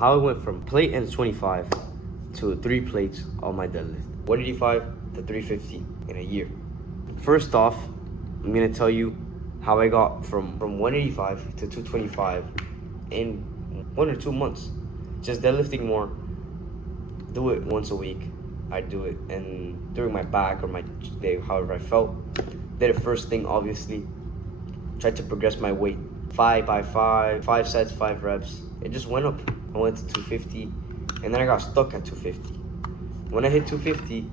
How I went from plate and 25 to 3 plates on my deadlift. 185 to 350 in a year. First off, I'm gonna tell you how I got from 185 to 225 in 1 or 2 months. Just deadlifting more. Do it once a week. I do it, and during my back or my day, however I felt. Did it first thing, obviously. Tried to progress my weight. 5 by 5, 5 sets, 5 reps. It just went up. I went to 250, and then I got stuck at 250. When I hit 250,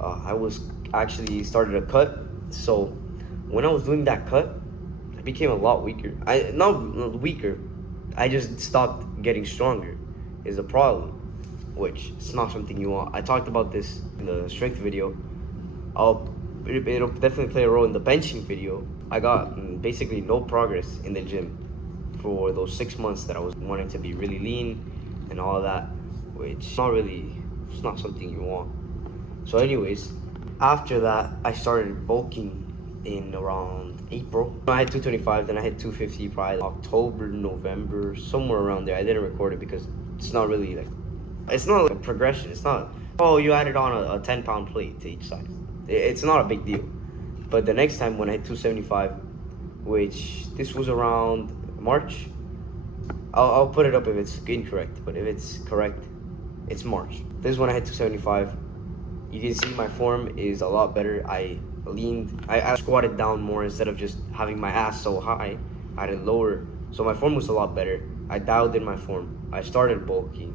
I was actually started a cut. So when I was doing that cut, I became a lot weaker. Not weaker. I just stopped getting stronger. Is a problem, which it's not something you want. I talked about this in the strength video. It'll definitely play a role in the benching video. I got basically no progress in the gym for those 6 months that I was wanting to be really lean and all of that, which it's not something you want. So anyways, after that, I started bulking in around April. I had 225, then I hit 250 probably October, November, somewhere around there. I didn't record it because it's not really it's not like a progression. It's not, oh, you added on a 10-pound plate to each side. It's not a big deal. But the next time when I hit 275, which this was around March, I'll put it up if it's incorrect, but if it's correct, it's March. This is when I hit 275. You can see my form is a lot better. I squatted down more instead of just having my ass so high. I had it lower, so my form was a lot better. I dialed in my form. I started bulking.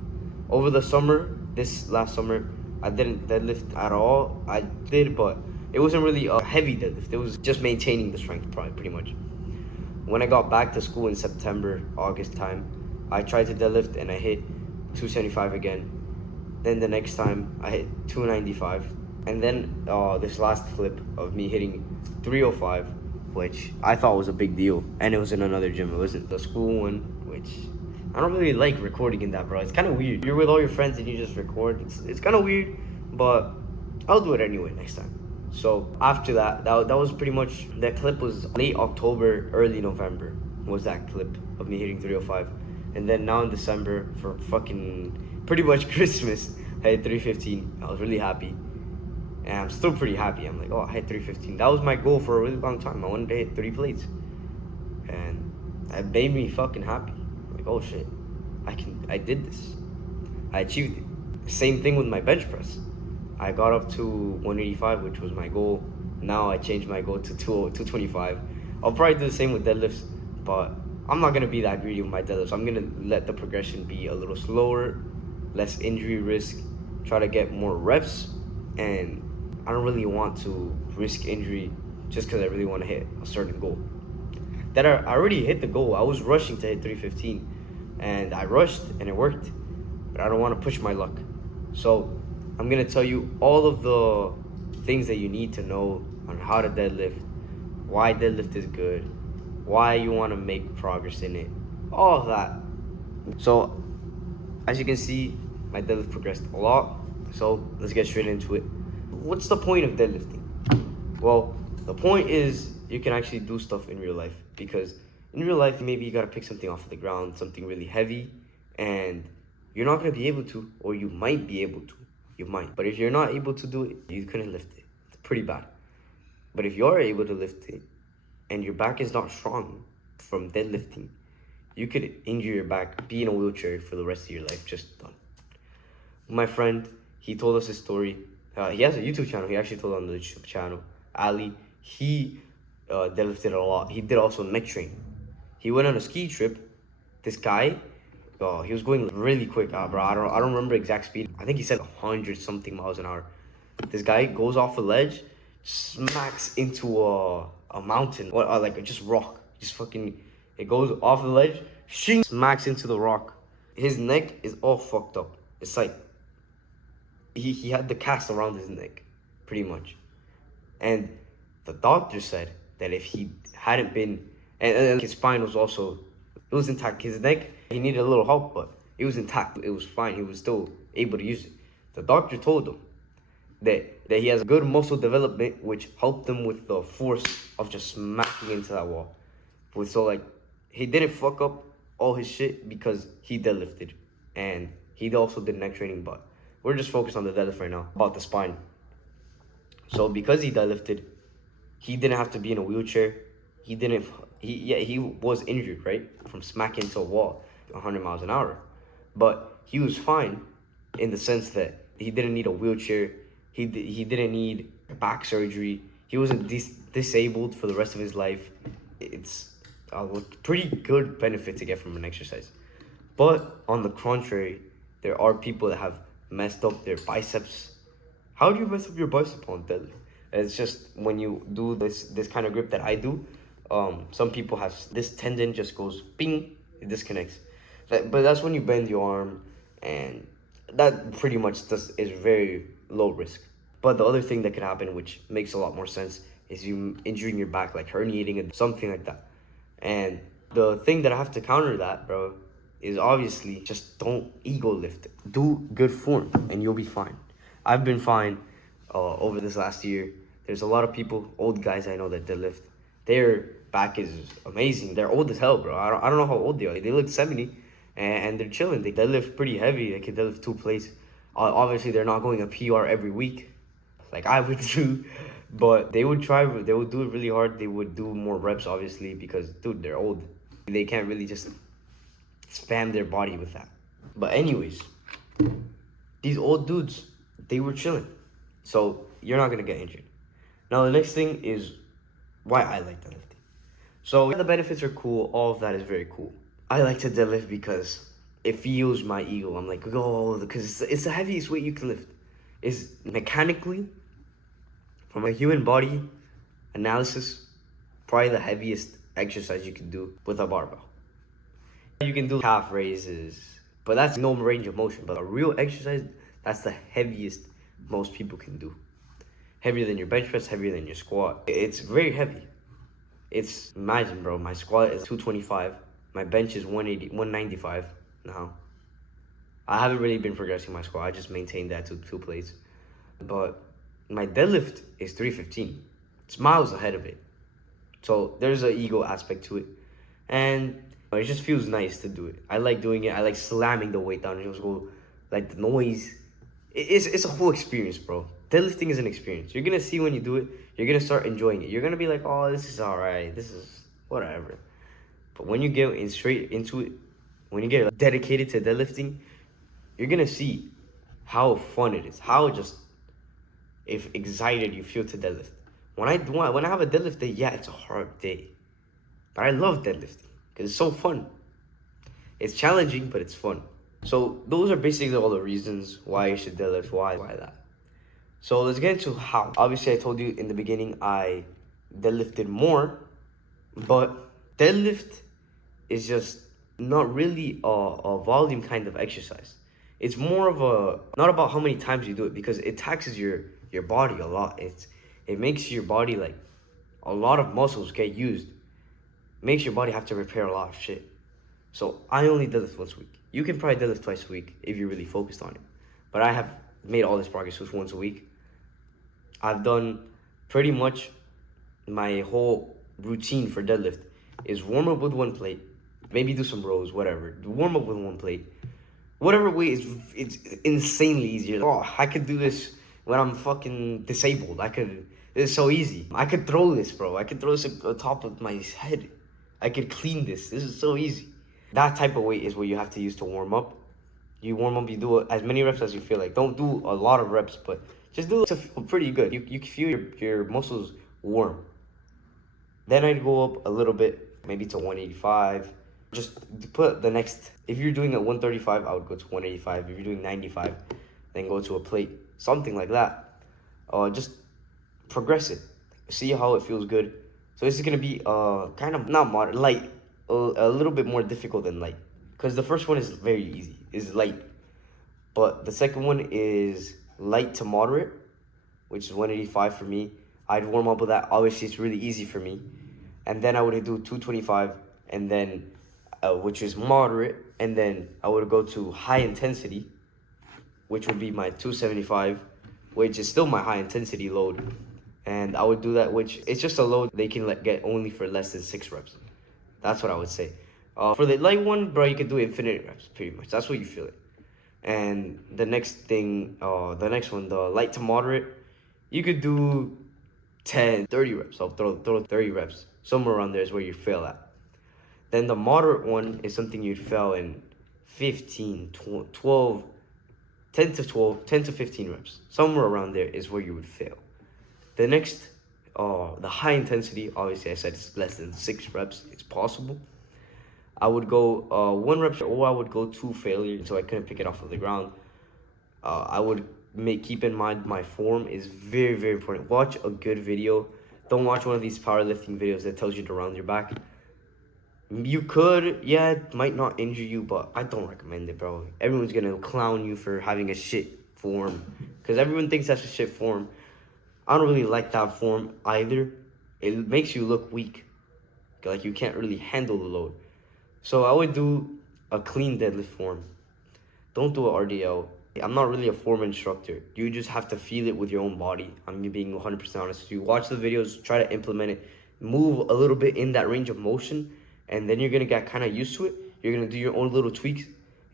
Over the summer, this last summer, I didn't deadlift at all. I did, but it wasn't really a heavy deadlift. It was just maintaining the strength, pretty much. When I got back to school in September, August time, I tried to deadlift and I hit 275 again. Then the next time I hit 295. And then this last clip of me hitting 305, which I thought was a big deal. And it was in another gym. It wasn't the school one, which I don't really like recording in that, bro. It's kind of weird. You're with all your friends and you just record. It's kind of weird, but I'll do it anyway next time. So after that was pretty much, that clip was late October, early November was that clip of me hitting 305. And then now in December, for fucking pretty much Christmas, I hit 315. I was really happy. And I'm still pretty happy. I'm like, oh, I hit 315. That was my goal for a really long time. I wanted to hit 3 plates. And that made me fucking happy. Like, oh shit, I did this. I achieved it. Same thing with my bench press. I got up to 185, which was my goal. Now I changed my goal to 225. I'll probably do the same with deadlifts, but I'm not gonna be that greedy with my deadlifts. I'm gonna let the progression be a little slower, less injury risk, try to get more reps, and I don't really want to risk injury just because I really want to hit a certain goal. I already hit the goal. I was rushing to hit 315, and I rushed and it worked, but I don't want to push my luck. So I'm gonna tell you all of the things that you need to know on how to deadlift, why deadlift is good, why you want to make progress in it, all of that. So as you can see, my deadlift progressed a lot. So let's get straight into it. What's the point of deadlifting? Well, the point is you can actually do stuff in real life, because in real life, maybe you gotta pick something off of the ground, something really heavy, and you're not gonna be able to, or you might be able to. You might. But if you're not able to do it, you couldn't lift it. It's pretty bad. But if you're able to lift it and your back is not strong from deadlifting, you could injure your back, be in a wheelchair for the rest of your life, just done. My friend, he told us his story. He has a YouTube channel. He actually told on the YouTube channel. Ali, he deadlifted a lot. He did also neck train. He went on a ski trip. This guy, he was going really quick, bro. I don't remember exact speed. I think he said 100 something miles an hour. This guy goes off a ledge, smacks into a mountain, or like just rock. Just fucking, it goes off the ledge, shing, smacks into the rock. His neck is all fucked up. It's like he had the cast around his neck, pretty much. And the doctor said that if he hadn't been, and his spine was also, it was intact. His neck, he needed a little help, but it was intact. It was fine. He was still able to use it. The doctor told him that he has good muscle development, which helped him with the force of just smacking into that wall. So like, he didn't fuck up all his shit because he deadlifted and he also did neck training, but we're just focused on the deadlift right now, about the spine. So because he deadlifted, he didn't have to be in a wheelchair. He was injured, right? From smacking into a wall 100 miles an hour. But he was fine in the sense that he didn't need a wheelchair. He didn't need back surgery. He wasn't disabled for the rest of his life. It's a pretty good benefit to get from an exercise. But on the contrary, there are people that have messed up their biceps. How do you mess up your bicep on deadlift? It's just when you do this kind of grip that I do, some people have this tendon just goes bing, it disconnects. But that's when you bend your arm, and that pretty much is very low risk. But the other thing that could happen, which makes a lot more sense, is you injuring your back, like herniating it, something like that. And the thing that I have to counter that, bro, is obviously just don't ego lift. Do good form, and you'll be fine. I've been fine over this last year. There's a lot of people, old guys I know that deadlift. Their back is amazing. They're old as hell, bro. I don't know how old they are. They look 70, and they're chilling. They deadlift pretty heavy. They can deadlift 2 plates. Obviously, they're not going a PR every week, like I would do. But they would try. They would do it really hard. They would do more reps, obviously, because, dude, they're old. They can't really just spam their body with that. But anyways, these old dudes, they were chilling. So you're not going to get injured. Now, the next thing is why I like deadlifting. So the benefits are cool. All of that is very cool. I like to deadlift because it fuels my ego. I'm like, oh, because it's the heaviest weight you can lift. It's mechanically, from a human body analysis, probably the heaviest exercise you can do with a barbell. You can do calf raises, but that's no range of motion. But a real exercise, that's the heaviest most people can do. Heavier than your bench press, heavier than your squat. It's very heavy. It's, imagine, bro, my squat is 225. My bench is 195 now. I haven't really been progressing my squat. I just maintained that to 2 plates. But my deadlift is 315. It's miles ahead of it. So there's an ego aspect to it. And it just feels nice to do it. I like doing it. I like slamming the weight down and just go, like, the noise. It's a whole experience, bro. Deadlifting is an experience. You're gonna see when you do it, you're gonna start enjoying it. You're gonna be like, oh, this is all right. This is whatever. But when you get straight into it, when you get dedicated to deadlifting, you're gonna see how fun it is. How just if excited you feel to deadlift. When I have a deadlift day, yeah, it's a hard day. But I love deadlifting because it's so fun. It's challenging, but it's fun. So those are basically all the reasons why you should deadlift, why that. So let's get into how. Obviously, I told you in the beginning I deadlifted more, but deadlift is just not really a volume kind of exercise. It's more of a, not about how many times you do it, because it taxes your body a lot. It makes your body, like, a lot of muscles get used. Makes your body have to repair a lot of shit. So I only deadlift once a week. You can probably deadlift twice a week if you're really focused on it. But I have made all this progress with once a week. I've done pretty much my whole routine for deadlift is warm up with 1 plate, maybe do some rows, whatever. Warm up with 1 plate. Whatever weight it's insanely easier. Oh, I could do this when I'm fucking disabled. It's so easy. I could throw this, bro. I could throw this on top of my head. I could clean this. This is so easy. That type of weight is what you have to use to warm up. You warm up, you do as many reps as you feel like. Don't do a lot of reps, but just do it to feel pretty good. You can feel your muscles warm. Then I'd go up a little bit, maybe to 185. Just put the next, if you're doing a 135, I would go to 185. If you're doing 95, then go to a plate. Something like that. Just progress it. See how it feels good. So this is going to be kind of not moderate, light. A little bit more difficult than light. Because the first one is very easy. Is light. But the second one is light to moderate, which is 185 for me. I'd warm up with that. Obviously, it's really easy for me. And then I would do 225, and then, which is moderate. And then I would go to high intensity, which would be my 275, which is still my high intensity load. And I would do that, which it's just a load they can get only for less than 6 reps. That's what I would say. For the light one, bro, you can do infinite reps, pretty much. That's what you feel it. And the next one, the light to moderate, you could do 10, 30 reps. I'll throw 30 reps. Somewhere around there is where you fail at. Then the moderate one is something you'd fail in 15, 12, 10 to 12, 10 to 15 reps. Somewhere around there is where you would fail. The next, the high intensity, obviously I said it's less than 6 reps. It's possible. I would go 1 rep, or I would go 2 failure until I couldn't pick it off of the ground. I would keep in mind my form is very, very important. Watch a good video. Don't watch one of these powerlifting videos that tells you to round your back. You could, yeah, it might not injure you, but I don't recommend it, bro. Everyone's gonna clown you for having a shit form, because everyone thinks that's a shit form. I don't really like that form either. It makes you look weak, like you can't really handle the load. So I would do a clean deadlift form. Don't do a RDL. I'm not really a form instructor. You just have to feel it with your own body. I'm being 100% honest with you. Watch the videos, try to implement it, move a little bit in that range of motion, and then you're gonna get kind of used to it. You're gonna do your own little tweaks,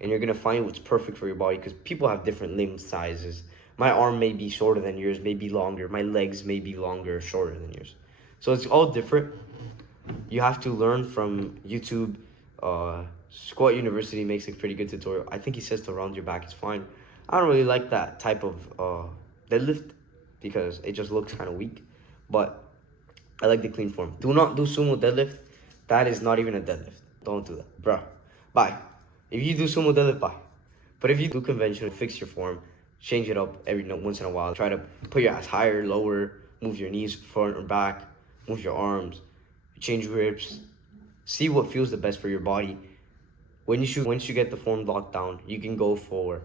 and you're gonna find what's perfect for your body, because people have different limb sizes. My arm may be shorter than yours, may be longer. My legs may be longer or shorter than yours. So it's all different. You have to learn from YouTube. Squat University makes a pretty good tutorial. I think he says to round your back is fine. I don't really like that type of deadlift because it just looks kind of weak. But I like the clean form. Do not do sumo deadlift. That is not even a deadlift. Don't do that, bro. Bye. If you do sumo deadlift, bye. But if you do conventional, fix your form, change it up once in a while. Try to put your ass higher, lower, move your knees front or back, move your arms, change grips. See what feels the best for your body. Once you get the form locked down, you can go for,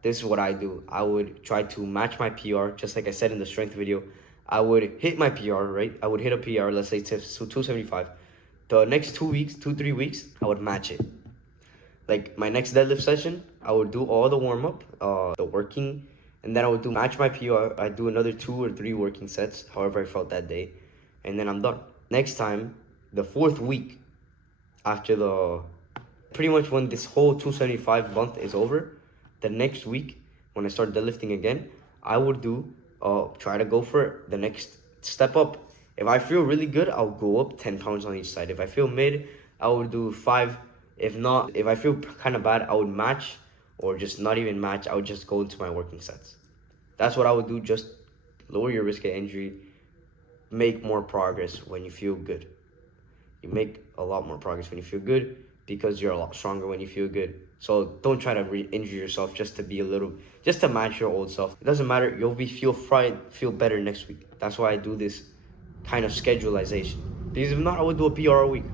this is what I do. I would try to match my PR, just like I said in the strength video. I would hit my PR, right? I would hit a PR, let's say 275. The next 2 weeks, 3 weeks, I would match it. Like my next deadlift session, I would do all the warm-up, the working, and then I would match my PR. I'd do another 2 or 3 working sets, however I felt that day, and then I'm done. Next time, the 4th week, after pretty much when this whole 275 month is over, the next week, when I start deadlifting again, I would try to go for the next step up. If I feel really good, I'll go up 10 pounds on each side. If I feel mid, I would do 5. If I feel kind of bad, I would match, or just not even match. I would just go into my working sets. That's what I would do. Just lower your risk of injury, make more progress when you feel good. You make a lot more progress when you feel good, because you're a lot stronger when you feel good. So don't try to injure yourself just to match your old self. It doesn't matter. You'll feel better next week. That's why I do this kind of schedulization. Because if not, I would do a PR a week.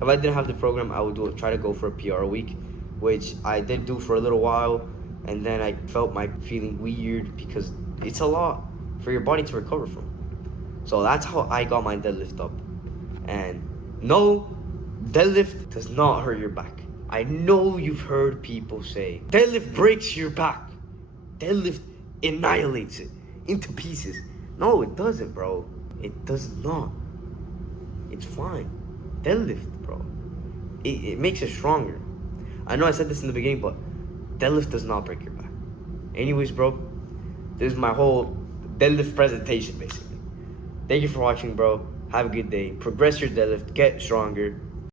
If I didn't have the program, I would try to go for a PR a week, which I did do for a little while, and then I felt my feeling weird because it's a lot for your body to recover from. So that's how I got my deadlift up. And no, deadlift does not hurt your back. I know you've heard people say, deadlift breaks your back. Deadlift annihilates it into pieces. No, it doesn't, bro. It does not. It's fine. Deadlift, bro. It makes it stronger. I know I said this in the beginning, but deadlift does not break your back. Anyways, bro, this is my whole deadlift presentation, basically. Thank you for watching, bro. Have a good day. Progress your deadlift. Get stronger.